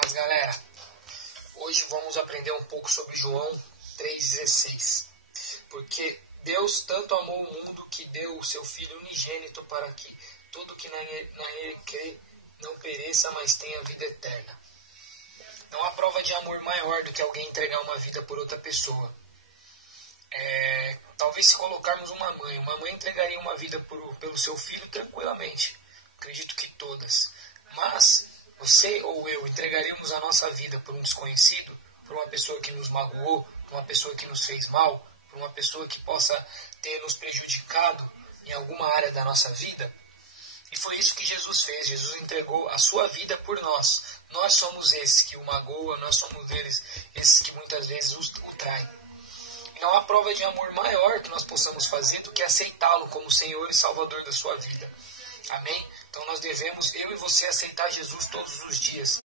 Paz, galera. Hoje vamos aprender um pouco sobre João 3,16. Porque Deus tanto amou o mundo que deu o seu Filho unigênito para que tudo que na ele crê não pereça, mas tenha vida eterna. Não há prova de amor maior do que alguém entregar uma vida por outra pessoa. Talvez se colocarmos uma mãe entregaria uma vida pelo seu filho tranquilamente. Acredito que todas. Mas você ou eu entregaríamos a nossa vida por um desconhecido, por uma pessoa que nos magoou, por uma pessoa que nos fez mal, por uma pessoa que possa ter nos prejudicado em alguma área da nossa vida? E foi isso que Jesus fez. Jesus entregou a sua vida por nós. Nós somos esses que o magoam, nós somos esses que muitas vezes o traem. E não há prova de amor maior que nós possamos fazer do que aceitá-lo como Senhor e Salvador da sua vida. Amém? Então nós devemos, eu e você, aceitar Jesus todos os dias.